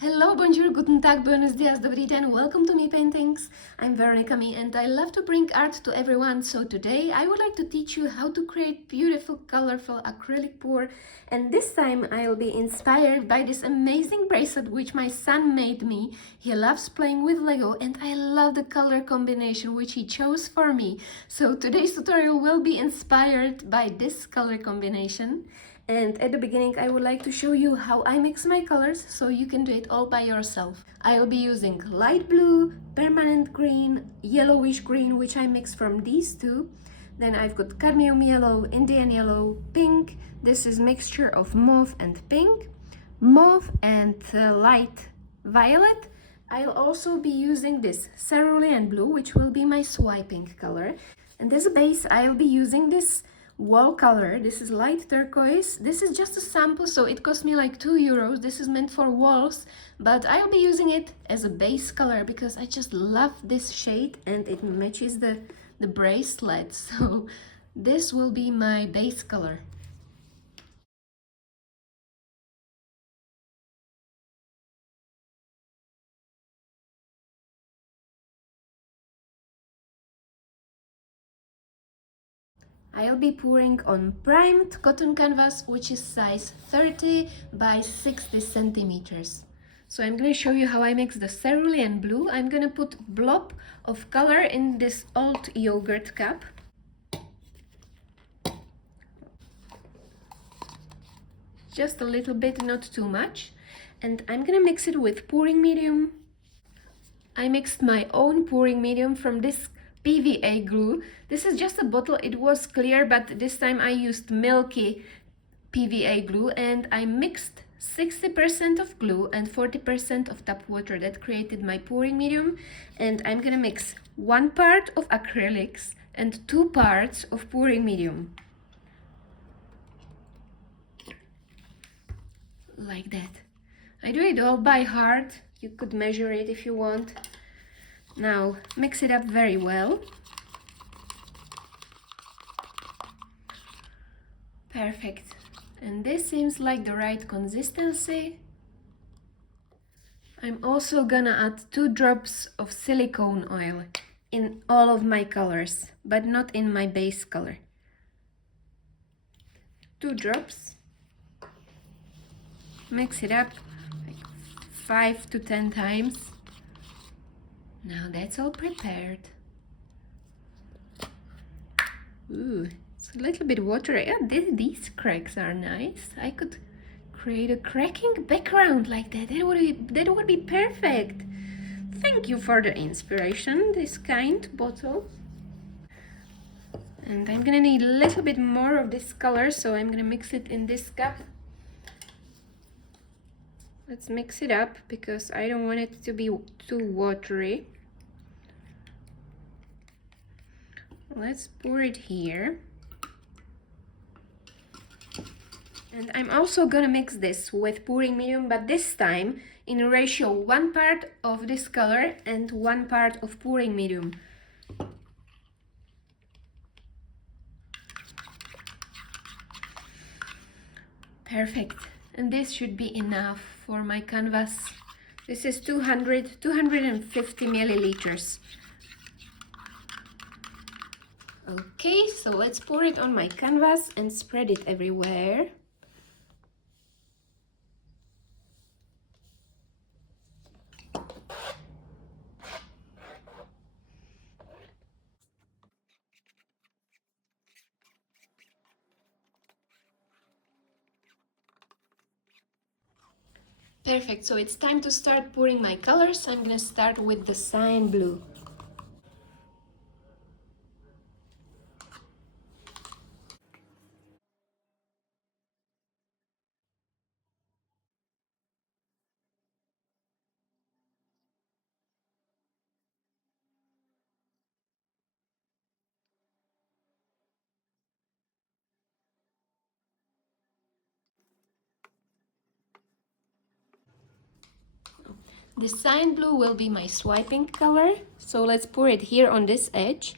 Hello, bonjour, guten tag, buenos dias, dobry den, welcome to Me Paintings. I'm Veronica Me and I love to bring art to everyone. So today I would like to teach you how to create beautiful, colorful acrylic pour. And this time I'll be inspired by this amazing bracelet which my son made me. He loves playing with Lego and I love the color combination which he chose for me. So today's tutorial will be inspired by this color combination. And at the beginning I would like to show you how I mix my colors so you can do it all by yourself. I'll be using light blue, permanent green, yellowish green, which I mix from these two. Then I've got cadmium yellow, Indian yellow, pink. This is mixture of mauve and pink, mauve and light violet. I'll also be using this cerulean blue, which will be my swiping color. And as a base I'll be using this wall color. This is light turquoise. This is just a sample, so it cost me like €2. This is meant for walls, but I'll be using it as a base color because I just love this shade and it matches the bracelet. So this will be my base color. I'll be pouring on primed cotton canvas, which is size 30 by 60 centimeters. So I'm going to show you how I mix the cerulean blue. I'm going to put blob of color in this old yogurt cup. Just a little bit, not too much. And I'm going to mix it with pouring medium. I mixed my own pouring medium from this PVA glue. This is just a bottle. It was clear, but this time I used milky PVA glue and I mixed 60% of glue and 40% of tap water. That created my pouring medium. And I'm gonna mix 1 part of acrylics and 2 parts of pouring medium. Like that. I do it all by heart. You could measure it if you want. Now mix it up very well. Perfect. And this seems like the right consistency. I'm also gonna add 2 drops of silicone oil in all of my colors, but not in my base color. 2 drops. Mix it up like 5 to 10 times. Now that's all prepared. Ooh, it's a little bit watery. Yeah, these cracks are nice. I could create a cracking background like that. That would be perfect. Thank you for the inspiration, this kind bottle. And I'm gonna need a little bit more of this color, so I'm gonna mix it in this cup. Let's mix it up because I don't want it to be too watery. Let's pour it here. And I'm also gonna mix this with pouring medium, but this time in a ratio 1 part of this color and 1 part of pouring medium. Perfect. And this should be enough for my canvas. This is 250 milliliters. Okay, so let's pour it on my canvas and spread it everywhere. Perfect, so it's time to start pouring my colors. I'm gonna start with the cyan blue. The cyan blue will be my swiping color, so let's pour it here on this edge.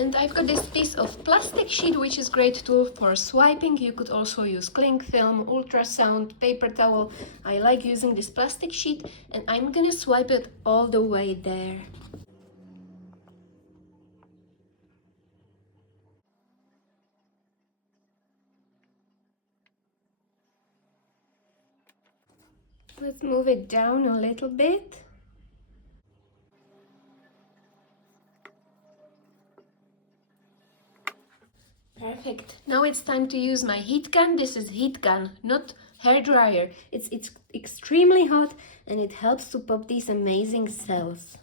And I've got this piece of plastic sheet, which is great tool for swiping. You could also use cling film, ultrasound, paper towel. I like using this plastic sheet, and I'm gonna swipe it all the way there. Let's move it down a little bit. Perfect. Now it's time to use my heat gun. This is heat gun, not hair dryer. It's extremely hot and it helps to pop these amazing cells.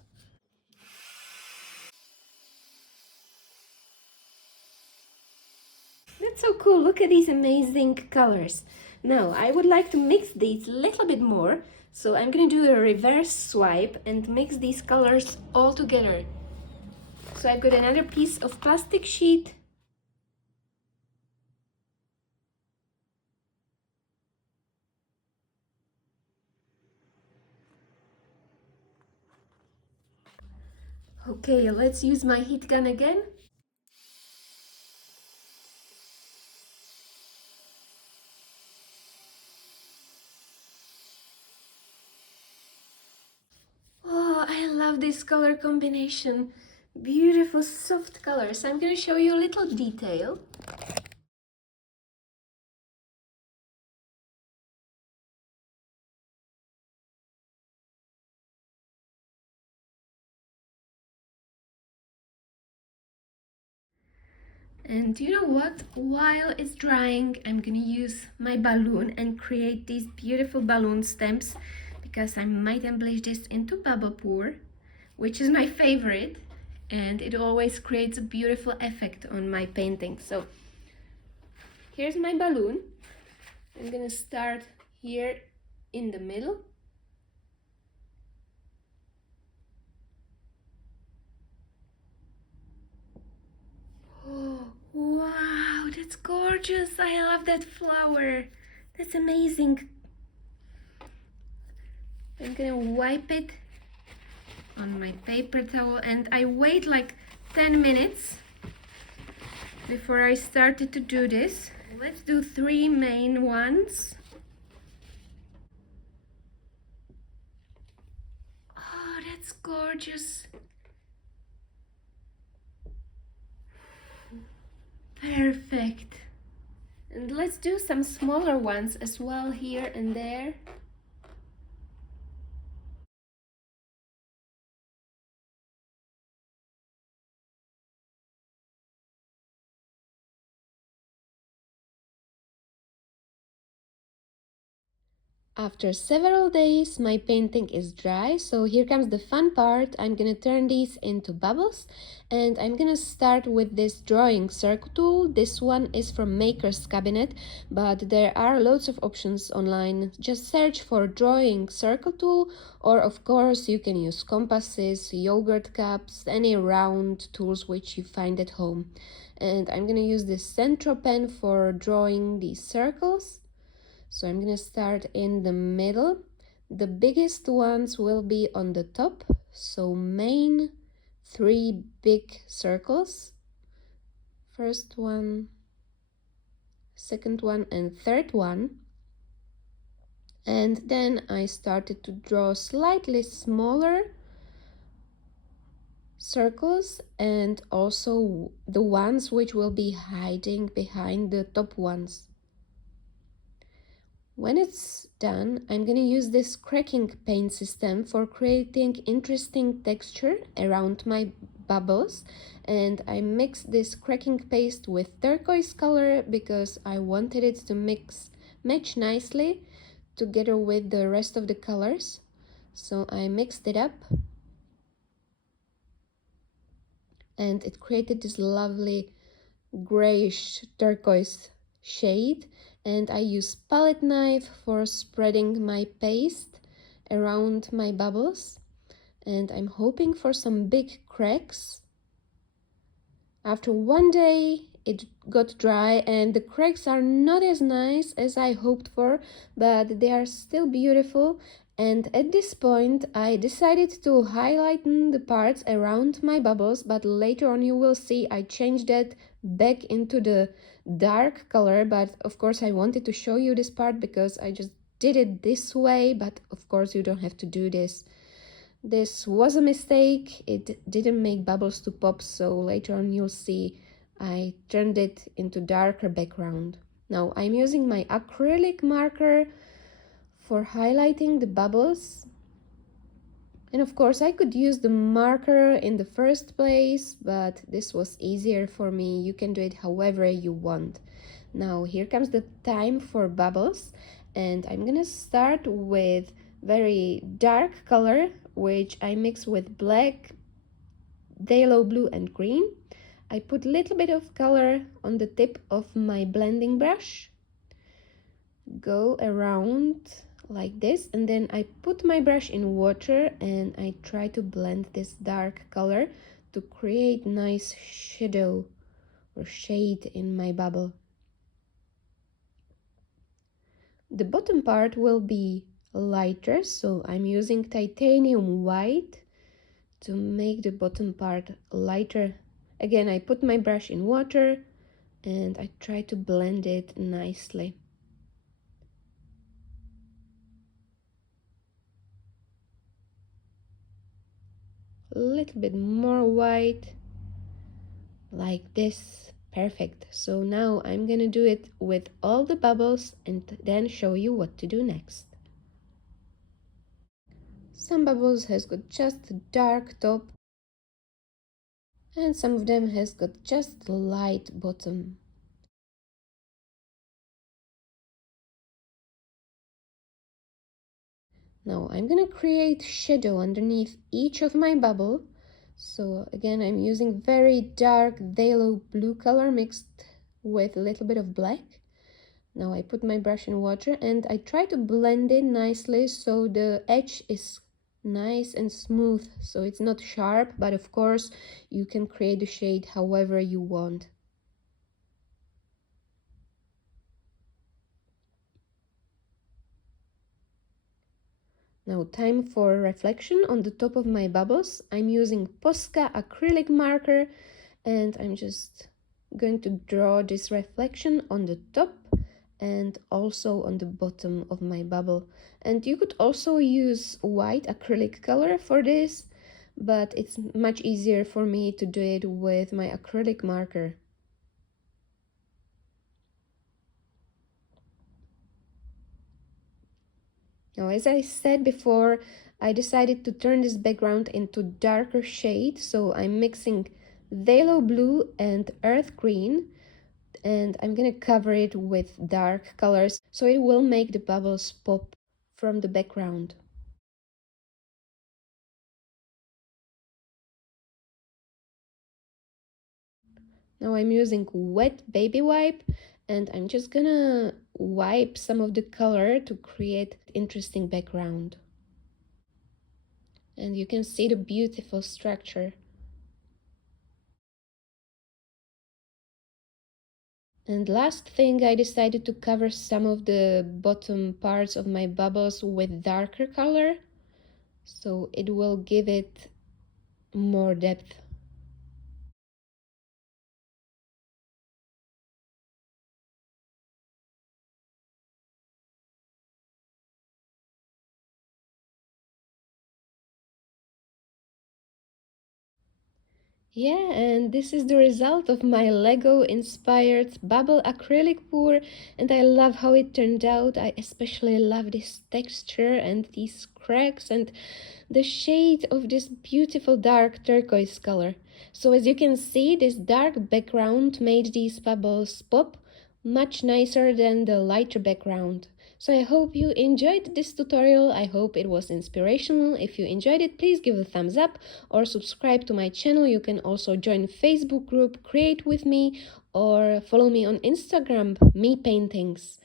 That's so cool. Look at these amazing colors. Now I would like to mix these a little bit more. So I'm gonna do a reverse swipe and mix these colors all together. So I've got another piece of plastic sheet. Okay, let's use my heat gun again. Oh, I love this color combination. Beautiful soft colors. I'm going to show you a little detail. And you know what? While it's drying, I'm gonna use my balloon and create these beautiful balloon stems because I might embellish this into bubble pour, which is my favorite, and it always creates a beautiful effect on my painting. So here's my balloon. I'm gonna start here in the middle. Oh, wow, that's gorgeous. I love that flower. That's amazing. I'm gonna wipe it on my paper towel and I wait like 10 minutes before I started to do this. Let's do 3 main ones. Oh, that's gorgeous. Perfect. And let's do some smaller ones as well here and there. After several days, my painting is dry, so here comes the fun part. I'm gonna turn these into bubbles and I'm gonna start with this drawing circle tool. This one is from Maker's Cabinet, but there are loads of options online. Just search for drawing circle tool, or of course you can use compasses, yogurt cups, any round tools which you find at home. And I'm gonna use this Centro pen for drawing these circles. So I'm gonna start in the middle. The biggest ones will be on the top. So main 3 big circles. First one, second one, and third one. And then I started to draw slightly smaller circles and also the ones which will be hiding behind the top ones. When it's done, I'm going to use this cracking paint system for creating interesting texture around my bubbles, and I mixed this cracking paste with turquoise color because I wanted it to match nicely together with the rest of the colors. So I mixed it up and it created this lovely grayish turquoise shade, and I use palette knife for spreading my paste around my bubbles, and I'm hoping for some big cracks. After 1 day it got dry and the cracks are not as nice as I hoped for, but they are still beautiful And at this point, I decided to highlight the parts around my bubbles, but later on you will see I changed that back into the dark color. But of course I wanted to show you this part because I just did it this way, but of course you don't have to do this. This was a mistake. It didn't make bubbles to pop, so later on you'll see I turned it into darker background. Now I'm using my acrylic marker for highlighting the bubbles. And of course I could use the marker in the first place, but this was easier for me. You can do it however you want. Now here comes the time for bubbles, and I'm gonna start with very dark color, which I mix with black, phthalo blue and green. I put a little bit of color on the tip of my blending brush, go around like this, and then I put my brush in water and I try to blend this dark color to create nice shadow or shade in my bubble. The bottom part will be lighter, so I'm using titanium white to make the bottom part lighter. Again, I put my brush in water and I try to blend it nicely. A little bit more white, like this. Perfect. So now I'm gonna do it with all the bubbles and then show you what to do next. Some bubbles has got just a dark top and some of them has got just light bottom. Now I'm gonna create shadow underneath each of my bubble. So again, I'm using very dark phthalo blue color mixed with a little bit of black. Now I put my brush in water and I try to blend it nicely so the edge is nice and smooth, so it's not sharp, but of course you can create the shade however you want. Now time for reflection on the top of my bubbles. I'm using Posca acrylic marker and I'm just going to draw this reflection on the top and also on the bottom of my bubble. And you could also use white acrylic color for this, but it's much easier for me to do it with my acrylic marker. Now, as I said before, I decided to turn this background into darker shade, so I'm mixing phthalo blue and earth green, and I'm gonna cover it with dark colors so it will make the bubbles pop from the background. Now I'm using wet baby wipe and I'm just gonna wipe some of the color to create interesting background. And you can see the beautiful structure. And last thing, I decided to cover some of the bottom parts of my bubbles with darker color, so it will give it more depth. Yeah, and this is the result of my Lego inspired bubble acrylic pour, and I love how it turned out. I especially love this texture and these cracks and the shade of this beautiful dark turquoise color. So as you can see, this dark background made these bubbles pop much nicer than the lighter background. So I hope you enjoyed this tutorial. I hope it was inspirational. If you enjoyed it, please give a thumbs up or subscribe to my channel. You can also join Facebook group Create With Me or follow me on Instagram, Me Paintings.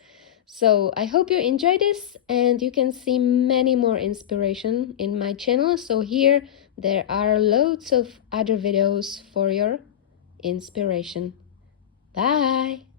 So I hope you enjoyed this and you can see many more inspiration in my channel. So here there are loads of other videos for your inspiration. Bye!